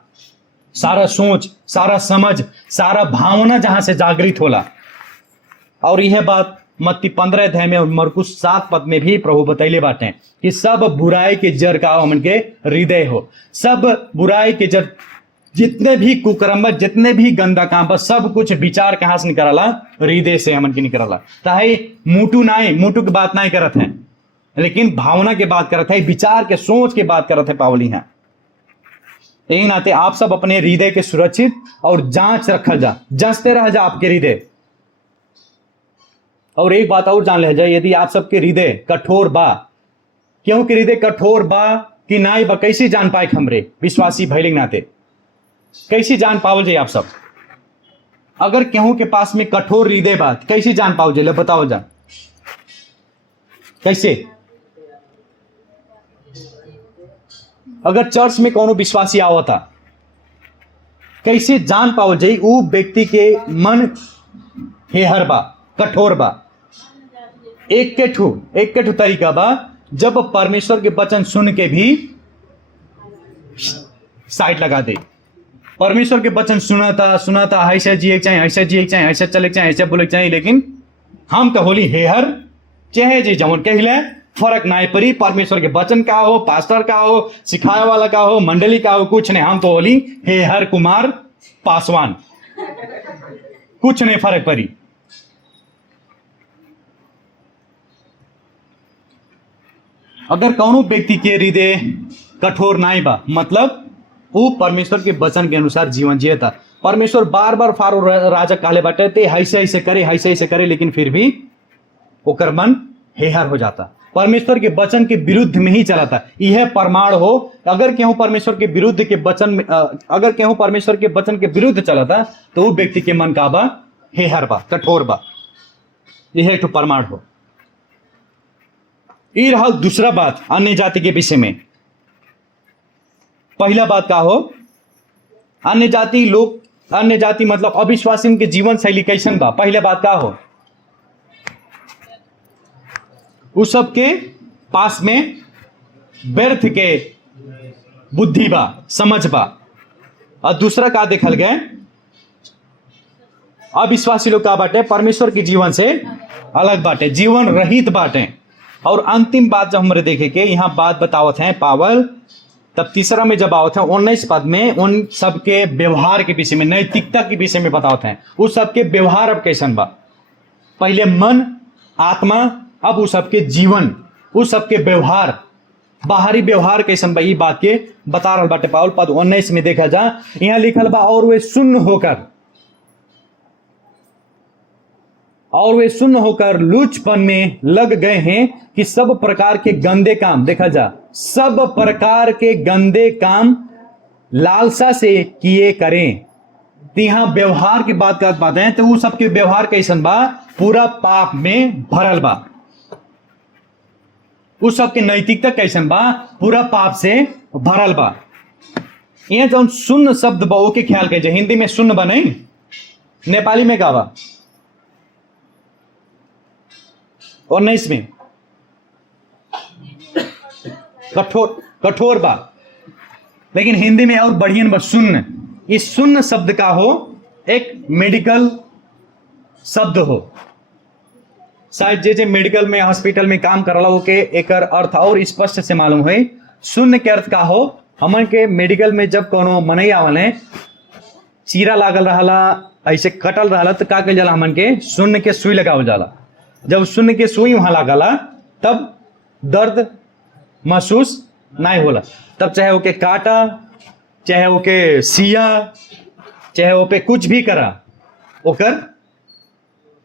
सारा सोच, सारा समझ, सारा भावना जहां से जागृत होला। और यह बात मत्ती 15 अध्याय में और मरकुस 7 पद में भी प्रभु बतैले बाटे कि सब बुराई के जड़ का हमन के हृदय हो। सब बुराई के जड़, जितने भी कुकर्म, जितने भी गंदा काम बा, सब कुछ विचार कहां से निकलला, हृदय से हमन के निकलला। ताहे मुटु की बात नहीं करत है, लेकिन भावना के बात करत है, विचार के सोच के बात करत है पावली है। यही नाते आप सब अपने हृदय के सुरक्षित और जांच रखल जा, जांचते रह जा आपके हृदय। और एक बात और जान ले जाए, यदि आप सबके हृदय कठोर बा, क्योंकि हृदय कठोर बा कि नाई बा, कैसे जान पाए हमरे विश्वासी भइले नाते, कैसे जान पाओ जे आप सब? अगर केहू के पास में कठोर हृदय बा, कैसे जान पाओ जे? बताओ जा कैसे? अगर चर्च में कोनो विश्वासी आवता, कैसे जान पाओ जे वो व्यक्ति के मन हेहर बा, कठोर बा? एक के ठू तरीका बा, जब परमेश्वर के वचन सुन के भी साइड लगा दे। परमेश्वर के वचन सुनाता ऐसे जिए चाहिए, ऐसे जिए चाहिए, ऐसे चले चाहिए, ऐसे बोले चाहिए, लेकिन हम तो होली हेहर, चाहे जी जमन कहले फर्क ना पड़ी, परमेश्वर के वचन का हो, पास्टर का हो, सिखाए वाला का हो, मंडली का हो, कुछ नहीं, हम तो होली हेहर कुमार पासवान, कुछ नहीं फर्क पड़ी। अगर कौनो व्यक्ति के हृदय कठोर नहीं बा, मतलब वो परमेश्वर के वचन के अनुसार जीवन जियता। परमेश्वर बार बार फारो राजा कहले बाटे ते ऐसे ऐसे करे, लेकिन फिर भी ओकर मन हेहर हो जाता, परमेश्वर के वचन के विरुद्ध में ही चलाता। यह प्रमाण हो, अगर केहू परमेश्वर के विरुद्ध के वचन में, अगर केहू परमेश्वर के वचन के विरुद्ध चलाता, तो वो व्यक्ति के मन का बा हेहर बा, कठोर बा। यह एक प्रमाण हो। ये रहा दूसरा बात अन्य जाति के विषय में। पहला बात का हो, अन्य जाति मतलब अविश्वासी के जीवन शैली कैसन बा। पहला बात का हो, उस सब के पास में व्यर्थ के बुद्धि बा, समझ बा। और दूसरा का देखल गए, अविश्वासी लोग का बाटे परमेश्वर के जीवन से अलग बाटे, जीवन रहित बाटे। और अंतिम बात जब हमारे देखे के यहाँ बात बतावत हैं पावल, तब तीसरा में जब आवत है 19 पद में उन सबके व्यवहार के विषय में, नैतिकता के विषय में बतावत हैं। उस सबके व्यवहार अब कैसन बा, पहले मन, आत्मा, अब उस सबके जीवन उ सबके व्यवहार, बाहरी व्यवहार कैसन बा, ई बात के बता रहल बाटे पावल। पद 19 में देखा जा, यहाँ लिखल बा और वे सुन्न होकर लूचपन में लग गए हैं कि सब प्रकार के गंदे काम, देखा जा, सब प्रकार के गंदे काम लालसा से किए करें। तो यहाँ व्यवहार की बात करत बात है, तो वो सबके व्यवहार कैसन बा, पूरा पाप में भरल बा। उस सबके नैतिकता कैसन बा, पूरा पाप से भरल बा। यहाँ जो सुन्न शब्द बा ओके ख्याल कीजिए, हिंदी में सुन्न बा नहीं, नेपाली में का बा 19 में कठोर बा, लेकिन हिंदी में और बढ़िया बा सुन्न। इस सुन्न शब्द का हो एक मेडिकल शब्द हो, शायद जे मेडिकल में हॉस्पिटल में काम करला हो के एकर अर्थ और स्पष्ट से मालूम है। शून्य के अर्थ का हो, हमन के मेडिकल में जब कोनो मनई आवले चीरा लागल रहला, ऐसे कटल रहला, तो का कइल जाला, हमन के शून्य के सुई लगावल जाला। जब शून्य के सुई वहां लागला तब दर्द महसूस नहीं होला, तब चाहे ओके काटा, चाहे ओके सिया, चाहे ओपे कुछ भी करा, ओकर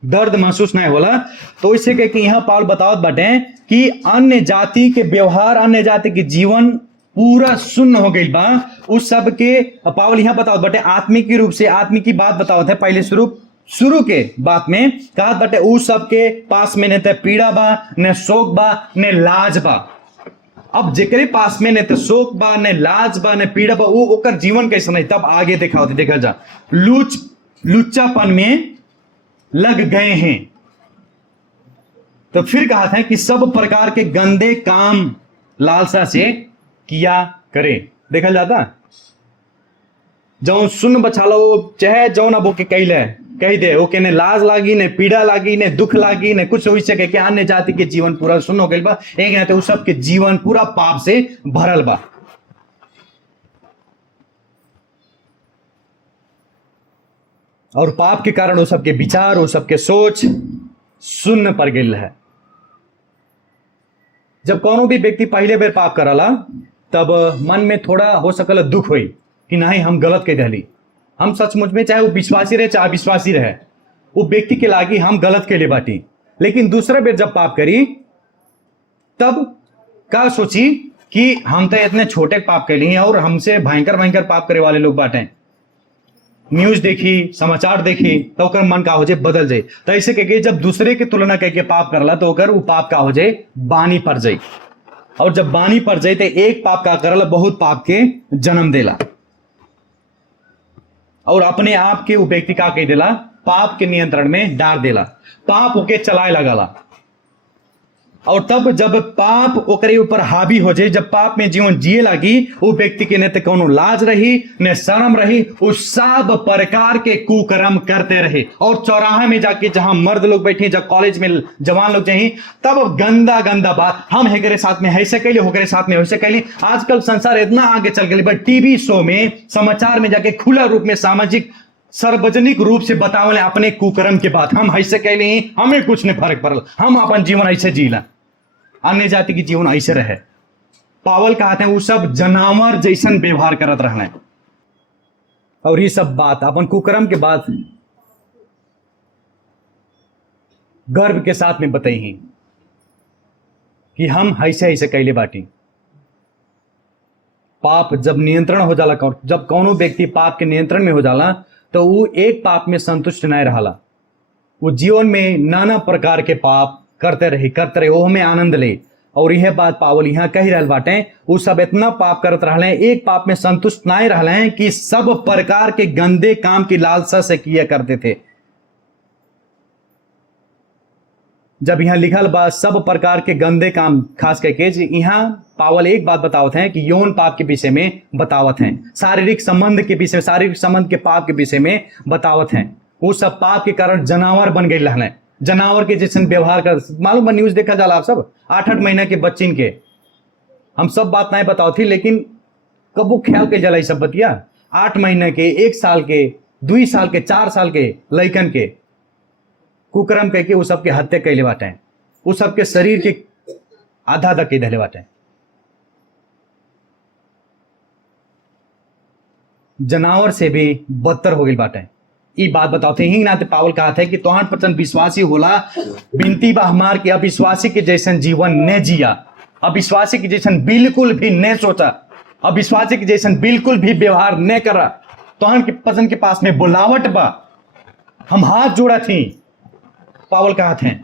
दर्द महसूस नहीं होला। तो इसे कह के यहाँ पावल बतावत बाटे कि अन्य जाति के व्यवहार, अन्य जाति के जीवन पूरा शून्य हो गई बा। उस सब के पावल यहाँ बतावत बाटे आत्मिक रूप से, आत्मिक की बात बतावत है। पहले शुरू के बात में कहा बाटे उस सब के पास में न तो पीड़ा बा, न शोक बा, न लाज बा। अब जेकरे पास में न तो शोक बा, न लाज बा, न पीड़ा बा, वो ओकर जीवन कैसे नहीं, तब आगे देखा होती, देखा जा, लुच्चापन में लग गए हैं। तो फिर कहा था कि सब प्रकार के गंदे काम लालसा से किया करे। देखा जाता जो सुन बछालो चाहे जो ना बोके कह दे, ओके ने लाज लागी, ने पीड़ा लागी, ने दुख लागी, ने कुछ हो सके कि अन्य जाति के जीवन पूरा सुन हो गई बा। एक ना तो उस सब के जीवन पूरा पाप से भरल बा। और पाप के कारण वो सबके विचार, वो सबके सोच शून्य पर गिल है। जब कोनो भी व्यक्ति पहले बेर पाप करला तब मन में थोड़ा हो सकल दुख हुई कि नहीं हम गलत कह दिली, हम सचमुच में चाहे वो विश्वासी रहे चाहे अविश्वासी रहे, वो व्यक्ति के लागी हम गलत के लिए बाटी। लेकिन दूसरा बेर जब पाप करी तब का सोची कि हम तो इतने छोटे पाप कर लिए और हमसे भयंकर भयंकर पाप करे वाले लोग बाटे। न्यूज देखी, समाचार देखी, तो ओकर मन का हो जाए बदल जाए। तो ऐसे कह जब दूसरे की तुलना करके पाप करला तो ओकर वो पाप का हो जाए बानी पड़ जाए। और जब बानी पड़ जाए तो एक पाप का करला बहुत पाप के जन्म देला और अपने आप के वो व्यक्ति का कह देला पाप के नियंत्रण में डाल देला, पाप ओके चलाए लगाला। और तब जब पाप ओकरे ऊपर हावी हो जाए, जब पाप में जीवन जिए लगी, वो व्यक्ति के न तो कोनो लाज रही न शर्म रही, वो सब प्रकार के कुकर्म करते रहे। और चौराहे में जाके जहां मर्द लोग बैठे, जब कॉलेज में जवान लोग जाए, तब गंदा गंदा बात, हम हेकरे साथ में ऐसे कैले, होकरे साथ में वैसे कैले। आजकल संसार इतना आगे चल गई, बट टीवी शो में, समाचार में जाके खुला रूप में सामाजिक सार्वजनिक रूप से बतावले अपने कुकर्म के बात, हम ऐसे कैले, हमें कुछ नहीं फर्क पड़ल, हम अपन जीवन ऐसे जीला। अन्य जाति की जीवन ऐसे रहे। पावल कहते हैं वो सब जानवर जैसन व्यवहार करत रहना। और ये सब बात अपन कुकर्म के बाद गर्व के साथ में बताई ही कि हम ऐसे ऐसे कैले बाटी। पाप जब नियंत्रण हो जाला, जब कोनो व्यक्ति पाप के नियंत्रण में हो जाला तो वो एक पाप में संतुष्ट नहीं रहला, वो जीवन में नाना प्रकार के पाप करते रहे, ओह में आनंद ले। और यह बात पावल यहाँ कही रहल बाटे, वो सब इतना पाप करत रहले, एक पाप में संतुष्ट नहीं रहले कि सब प्रकार के गंदे काम की लालसा से किया करते थे। जब यहाँ लिखल बा सब प्रकार के गंदे काम, खास करके यहाँ पावल एक बात बतावत हैं कि यौन पाप के विषय में बतावत हैं, शारीरिक संबंध के विषय, शारीरिक संबंध के पाप के विषय में बतावत हैं। वो सब पाप के कारण जानवर बन गए रहले, जानवर के जैसे व्यवहार कर। मालूम न्यूज देखा जाला आप सब, 8-8 महीना के बच्चिन के, हम सब बात नहीं बताओ थी, लेकिन कबू ख्याल के जाला सब बतिया। 8 महीने के, 1 साल के, 2 साल के, 4 साल के लइकन के कुकर्म करके वो सबके हत्या कैले बाटे। वो सबके शरीर के आधा आधा कह देले बाटे। जनावर से भी बदतर हो गई बाटे। ई बात बताते ही नाते पावल कहा था कि तोहन पचन विश्वासी होला, बिनती बा हमार के अविश्वासी के जैसन जीवन न जिया, अविश्वासी के जैसन बिल्कुल भी न सोचा, अविश्वासी के जैसन बिल्कुल भी व्यवहार न करा। तोहन के पचन के पास में बुलावट बा, हम हाथ जोड़ा थी, पावल कहा थे।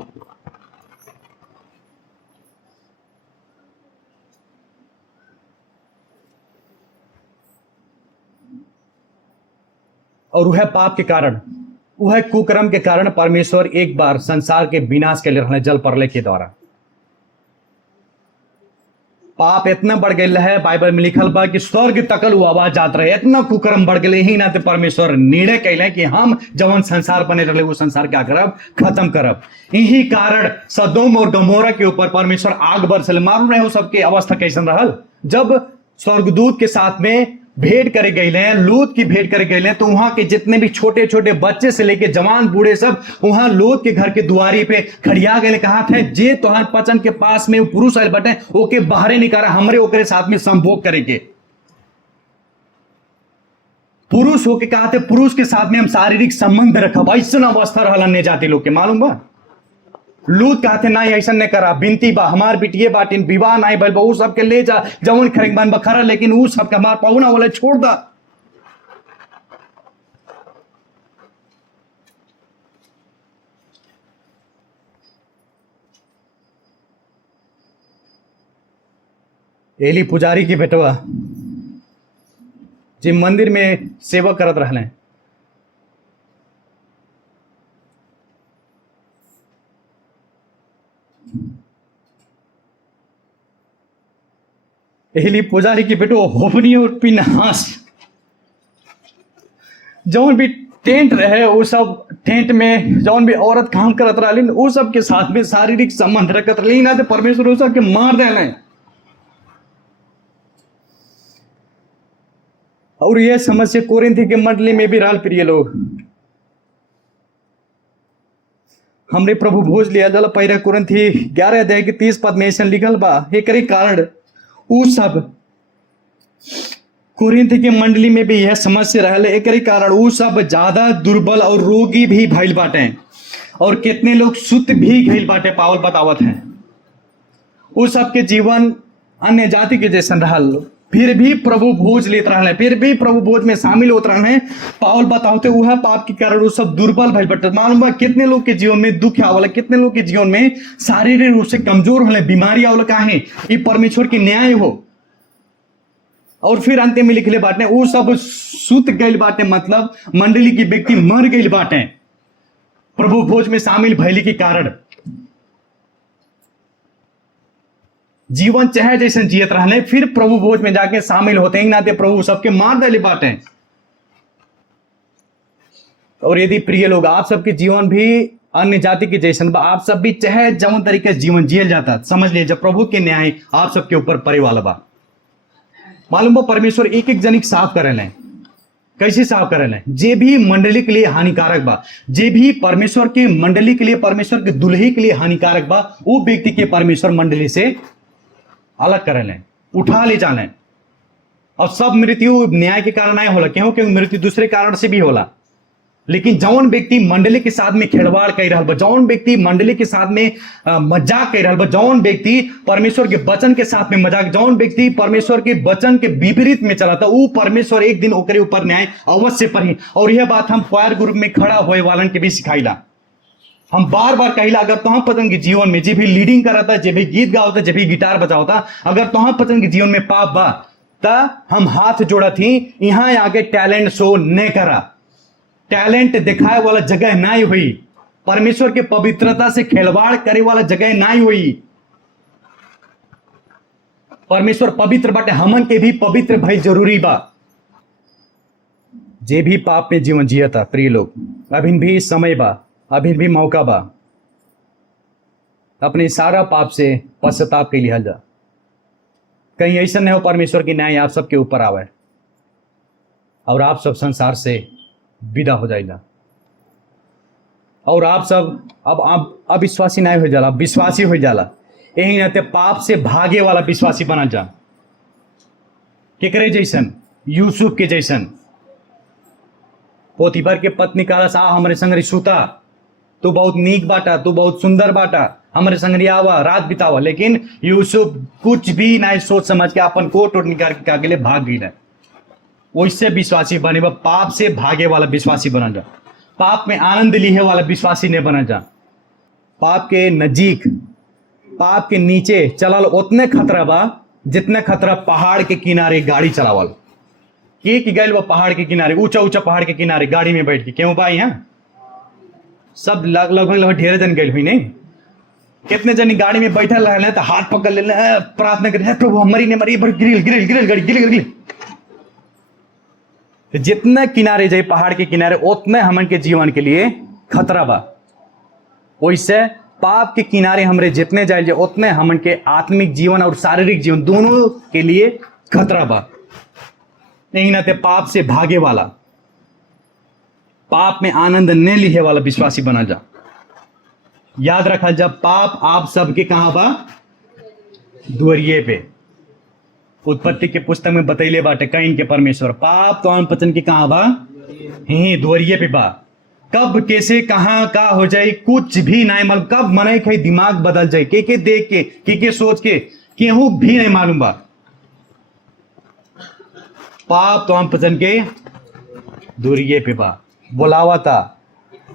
और वह पाप के कारण, वह कुकर्म के कारण परमेश्वर एक बार संसार के विनाश के लिए रहने जल प्रलय के द्वारा। पाप इतना बढ़ गया है, बाइबल में लिखल बा कि स्वर्ग तकल वो आवाज जात रहे, इतना कुकर्म बढ़ गए ही ना तो परमेश्वर निर्णय कैले कि हम जवन संसार बने रहे वो संसार क्या करब, खत्म करब। यही कारण सदोम और गमोरा के ऊपर परमेश्वर आग बरसल। मालूम रहे हो सबके अवस्था कैसन रहल, जब स्वर्गदूत के साथ में भेंट करे गए, लूत की भेंट करे गए, तो वहां के जितने भी छोटे छोटे बच्चे से लेके जवान बूढ़े सब वहां लूत के घर के दुआरी पे खड़िया गए। कहा थे जे तोहर पचन के पास में पुरुष आयल बटे ओके बाहरे निकाला, हमरे ओकरे साथ में संभोग करेंगे। पुरुष होके कहा थे पुरुष के साथ में हम शारीरिक संबंध रखब। ऐसा अवस्था रहल अन्य जाति लोग के, मालूम बा। लूत कहते नहीं ऐसा नहीं करा, बिनती बा हमार बिटिए बाटिन विवाह नहीं भइल बा, उ सबके ले जा जवन खरेक बन बखरा, लेकिन उ सबके हमार पहुना वाले छोड़ दा। एली पुजारी की बेटवा जी मंदिर में सेवा करत रहले, एली पुजारी की बेटो होफनी और पिनहास जौन भी टेंट रहे वो सब टेंट में जौन भी औरत काम करत रही वो सब के साथ में शारीरिक संबंध रखत रही ना, तो परमेश्वर वो सब के मार देले। और यह समस्या कोरिन्थी के मंडली में भी रहल। प्रिय लोग, हमरे प्रभु भोज लिया जल पहले कुरिन्थी 11 अध्याय के 30 पद में ऐसा लिखल बा, एकरे कारण उ सब कुरिन्थ के मंडली में भी यह समस्या रहल। एकरे कारण उ सब ज्यादा दुर्बल और रोगी भी भइल बाटे, और कितने लोग सुत भी गइल बाटे। पावल बतावत है उ सब के जीवन अन्य जाति के जैसन रहल, फिर भी प्रभु भोज लेत रहे, फिर भी प्रभु भोज में शामिल होत रहे। पावल बताते वह पाप के कारण वो सब दुर्बल भइल बाटे। मालूम बा कितने लोग के जीवन में दुख आवला, कितने लोग के जीवन में शारीरिक रूप से कमजोर होले, बीमारी आवला। काहे? ये परमेश्वर के न्याय हो। और फिर अंत में लिखले बाटे वो सब सुत गइल बाटे, मतलब मंडली की व्यक्ति मर गइल बाटे प्रभु भोज में शामिल भइली के कारण। जीवन चाहे जैसे जियत रहने, फिर प्रभु भोज में जाके शामिल होते हैं नाते प्रभु सबके मार देले बाटे। और यदि प्रिय लोग आप सबके जीवन भी अन्य जाति के जैसन बा, आप सब भी चाहे जवन तरीके से जीवन जियल जाता, समझ लीजिए जब प्रभु के न्याय आप सबके ऊपर पड़े वाला बा। मालूम बा परमेश्वर एक एक जनिक साफ करेले। कैसे साफ करेले? जे भी मंडली के लिए हानिकारक बा, जे भी परमेश्वर के मंडली के लिए, परमेश्वर के दुल्हे के लिए हानिकारक बा, वो व्यक्ति के परमेश्वर मंडली से अलग करे लें, उठा ले जाने। और सब मृत्यु न्याय के कारण नहीं होला, क्योंकि मृत्यु दूसरे कारण से भी होला। लेकिन जौन व्यक्ति मंडली के साथ में खिलवाड़ कर रहा बा, जौन व्यक्ति मंडली के साथ में मजाक कर रहा बा, जौन व्यक्ति परमेश्वर के वचन के साथ में मजाक, जौन व्यक्ति परमेश्वर के वचन के विपरीत में चला था, वो परमेश्वर एक दिन ओकरे ऊपर न्याय अवश्य पड़ी। और यह बात हम फायर ग्रुप में खड़ा हुए वालन के भी सिखाईला। हम बार बार कहिला, अगर तुम पतन के जीवन में जे भी लीडिंग करता, जे भी गीत गाता, जे भी गिटार बजाता, अगर तुम पतन के जीवन में पाप बा, ता हम हाथ जोड़ा थी, यहाँ आगे टैलेंट शो न करा। टैलेंट दिखाए वाला जगह नहीं हुई, परमेश्वर के पवित्रता से खिलवाड़ करे वाला जगह नहीं हुई। परमेश्वर पवित्र बाटे, हमन के भी पवित्र भाई जरूरी बा। जे भी पाप में जीवन जियता प्रिय लोग, अभी भी समय बा, अभी भी मौका बा, अपने सारा पाप से पश्चाताप के लिए जा। कहीं ऐसा नहीं हो परमेश्वर की न्याय आप सबके ऊपर आवे और आप सब संसार से विदा हो जाएगा, और आप सब अब अविश्वासी नहीं हो जाला, विश्वासी हो जाला। यही नाते पाप से भागे वाला विश्वासी बना जा। केकरे जैसन? यूसुफ के जैसन। पोतीफर के पत्नी कहा सा हमारे संगरी सूता, तू बहुत नीक बाटा, तू बहुत सुंदर बाटा, हमारे संगरी आवा, रात बितावा। लेकिन यूसुफ कुछ भी नहीं सोच समझ के अपन कोट वोट निकाल के अगले भाग गई। वैसे विश्वासी बने, पाप से भागे वाला विश्वासी बना जा। पाप में आनंद लिए वाला विश्वासी ने बना जा। पाप के नजीक, पाप के नीचे चलल उतने खतरा बा जितने खतरा पहाड़ के किनारे गाड़ी चलावल। के गए वो पहाड़ के किनारे, ऊंचा ऊंचा पहाड़ के किनारे गाड़ी में बैठ के, क्यों भाई? यहाँ सब लगभग ढेर जन गए हुई नहीं। कितने जन गाड़ी में बैठल रहे तो हाथ पकड़ ले, प्रार्थना कर, प्रभु हमारी ने मरी, गिरिल गिरिल गिरिल गाड़ी गिरिल गिरिल। जितने किनारे जाए पहाड़ के किनारे उतने हमन के जीवन के लिए खतरा बा। वैसे पाप के किनारे हमरे जितने जाए उतने हमन के आत्मिक जीवन और शारीरिक जीवन दोनों के लिए खतरा बा। नहीं नाते पाप से भागे वाला, पाप में आनंद न लिए वाला विश्वासी बना जा। याद रखा, जब पाप आप सबके कहां बा? दुआरिये पे। उत्पत्ति के पुस्तक में बतैले बाटे कैन के परमेश्वर, पाप तो पचन के कहां बा? ही दुआरिये पे बा। कब कैसे कहां का हो जाए कुछ भी नहीं मालूम। कब मने के दिमाग बदल जाए, के देख के सोच के केहू भी नहीं मालूम बा। पाप तो पचन के दुआरिये पे बा। बुलावा था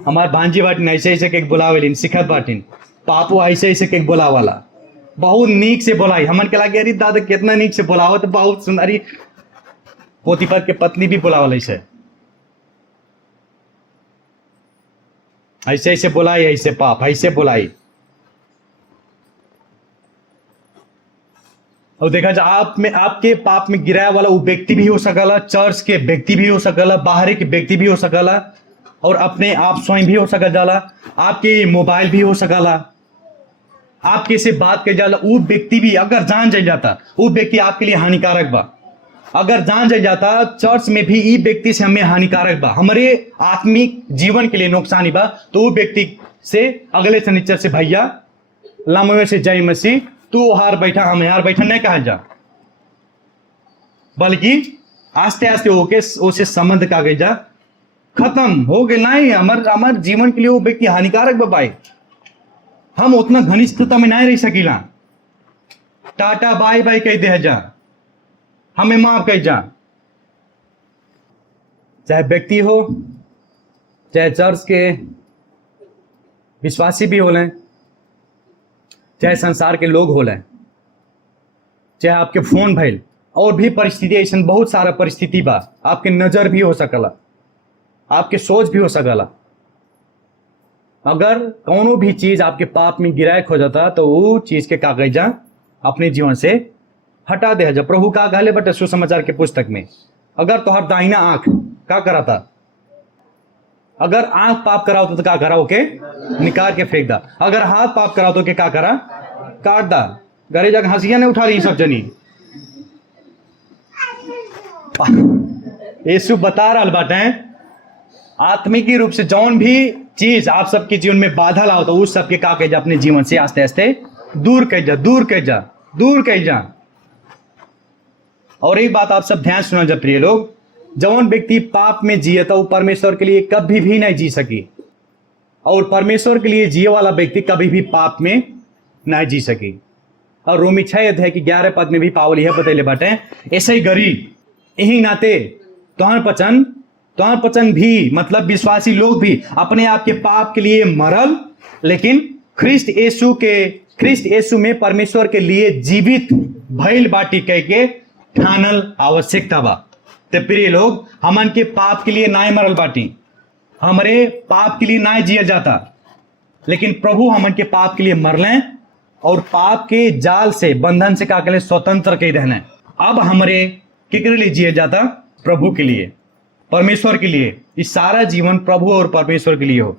हमार भांजी बाटिन ऐसे ऐसे के बुलावेलिन, सिखत बाटिन पापो ऐसे ऐसे के बुलावाला, बहुत नीक से बुलाई। हमन के लागे अरे दादा कितना नीक से बुलावत, तो बहुत सुंदरी। पोतीफर के पत्नी भी बुलावल ऐसे ऐसे बुलाई, ऐसे पाप ऐसे बुलाई। और देखा जाए आप में, आपके पाप में गिराया वाला वो व्यक्ति भी हो सकला, चर्च के व्यक्ति भी हो सकला, बाहर के व्यक्ति भी हो सकला, और अपने आप स्वयं भी हो सकल जाला। आपके मोबाइल भी हो सकला, आपके से बात कर जाला वो व्यक्ति भी अगर जान जाए जाता, वो व्यक्ति आपके लिए हानिकारक बा। अगर जान जाए जाता चर्च में भी ये व्यक्ति से हमें हानिकारक बा, हमारे आत्मिक जीवन के लिए नुकसानी बा, तो वो व्यक्ति से अगले शनिचर से भैया लम्बे से जय मसीह, तू हार बैठा हम यार बैठा नहीं कहा जा, बल्कि आस्ते आस्ते होके उसे संबंध का गई जा खत्म हो गए। नहीं, हमार जीवन के लिए वो व्यक्ति हानिकारक बा भाई। हम उतना घनिष्ठता में नहीं रह सकीला। टाटा बाय बाय कह दे जा, हमें माफ कह जा। चाहे व्यक्ति हो, चाहे चर्च के विश्वासी भी हो लें, चाहे संसार के लोग हो लें, चाहे आपके फोन भइल, और भी परिस्थिति ऐसा बहुत सारा परिस्थिति बा। आपके नजर भी हो सकला, आपके सोच भी हो सकला। अगर कोनो भी चीज आपके पाप में गिराए हो जाता तो वो चीज के कागजा अपने जीवन से हटा दे जा। प्रभु का कहले बटे सुसमाचार के पुस्तक में, अगर तोहर दाहिना आंख का कराता, अगर आंख पाप कराओ तो क्या करा? ओके निकाल के फेंक दा। अगर हाथ पाप कराओ तो क्या करा? काट दा। घरे जाकर हंसिया नहीं उठा रही सब जनी। यीशु बता रहा बाटे आत्मिक रूप से जौन भी चीज आप सबके जीवन में बाधा लाओ तो उस सबके का कह जा अपने जीवन से आस्ते आस्ते दूर कह जा, दूर कह जा, दूर कह जा। और एक बात आप सब ध्यान सुना जब प्रिय लोग, जौन व्यक्ति पाप में जिए तो वो परमेश्वर के लिए कभी भी नहीं जी सकी, और परमेश्वर के लिए जिए वाला व्यक्ति कभी भी पाप में नहीं जी सकी। और रोमी 6 अध्याय की 11 पद में भी पावल यह बतैले बाटे, ऐसे ही गरीब यही नाते तोहर पचन भी मतलब विश्वासी लोग भी अपने आप के पाप के लिए मरल, लेकिन ख्रिस्त यीशु में परमेश्वर के लिए जीवित भइल बाटी कह के ठानल आवश्यकता बा। तो प्रिय लोग, हमन के पाप के लिए ना मरल बाटी, हमारे पाप के लिए ना जिया जाता, लेकिन प्रभु हमन के पाप के लिए मरले और पाप के जाल से, बंधन से का के लिए स्वतंत्र कह देने। अब हमारे केकरे लिए जिया जाता? प्रभु के लिए, परमेश्वर के लिए। इस सारा जीवन प्रभु और परमेश्वर के लिए हो।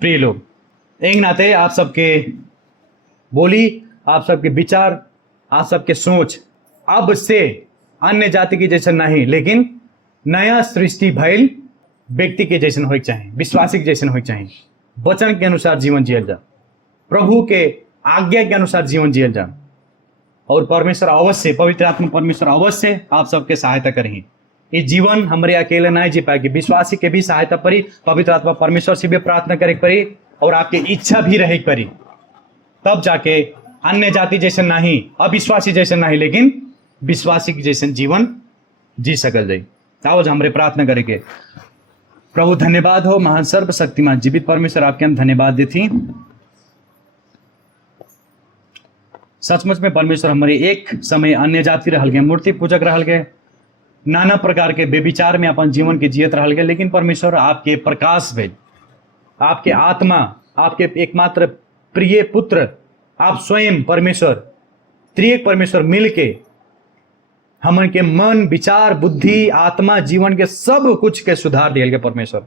प्रिय लोग, एक नाते आप सबके बोली, आप सबके विचार, आप सबके सोच अब से अन्य जाति के जैसे नहीं, लेकिन नया सृष्टि भइल व्यक्ति के जैसन हो चाहिए, विश्वासी के जैसन हो चाहिए। वचन के अनुसार जीवन जियल जा, प्रभु के आज्ञा के अनुसार जीवन जियल जा। और परमेश्वर अवश्य, पवित्र आत्मा परमेश्वर अवश्य आप सबके सहायता करें। ये जीवन हमारे अकेले नहीं जी पाएगी, विश्वासी के भी सहायता पड़ी, पवित्र आत्मा परमेश्वर से भी प्रार्थना करे पड़ी और आपकी इच्छा भी रहे पड़ी, तब जाके अन्य जाति जैसे नहीं, अविश्वासी जैसे नहीं, लेकिन विश्वासी के जैसे जीवन जी सकल जाए। आज हमरे प्रार्थना करेंगे। प्रभु धन्यवाद हो, महान सर्वशक्तिमान जीवित परमेश्वर, आपके हम धन्यवाद देती। सचमुच में परमेश्वर हमारे एक समय अन्य जाति रहल गए, मूर्ति पूजक रहल गए, नाना प्रकार के बेविचार में अपन जीवन के जियत रहल गए, लेकिन परमेश्वर आपके प्रकाश भेज, आपके आत्मा, आपके एकमात्र प्रिय पुत्र, आप स्वयं परमेश्वर, त्रिएक परमेश्वर मिलके हमन के मन, विचार, बुद्धि, आत्मा, जीवन के सब कुछ के सुधार दियल के परमेश्वर।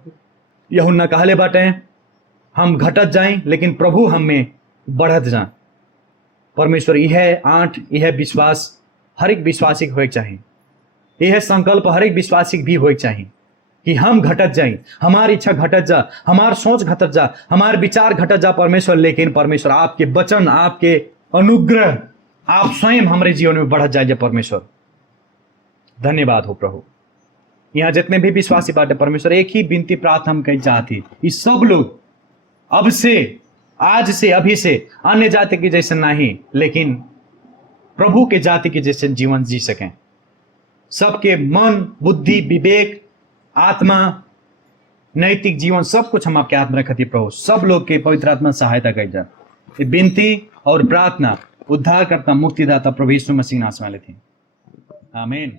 यूहन्ना कहले बाटे हम घटत जाएं लेकिन प्रभु हम में बढ़त जा। परमेश्वर यह आंट, यह विश्वास हर एक विश्वासी के होए चाहिए, यह संकल्प हर एक विश्वासी भी होए चाहिए कि हम घटत जाए, हमारी इच्छा घटत जा, हमार सोच घटत जा, हमार विचार घटत जा परमेश्वर, लेकिन परमेश्वर आपके वचन, आपके अनुग्रह, आप स्वयं हमारे जीवन में बढ़त जाए परमेश्वर। धन्यवाद हो प्रभु। यहाँ जितने भी विश्वासी बाटे परमेश्वर, एक ही विनती प्रार्थना हम कहीं चाहती, ये सब लोग अब से, आज से, अभी से अन्य जाति की जैसे नहीं, लेकिन प्रभु के जाति के जैसे जीवन जी सकें। सबके मन, बुद्धि, विवेक, आत्मा, नैतिक जीवन सब कुछ हम आपके हाथ में रखती प्रभु। सब लोग के पवित्र आत्मा सहायता कर जा। ये विनती और प्रार्थना उद्धारकर्ता, मुक्तिदाता प्रभु यीशु मसीह नाम से थी। आमीन।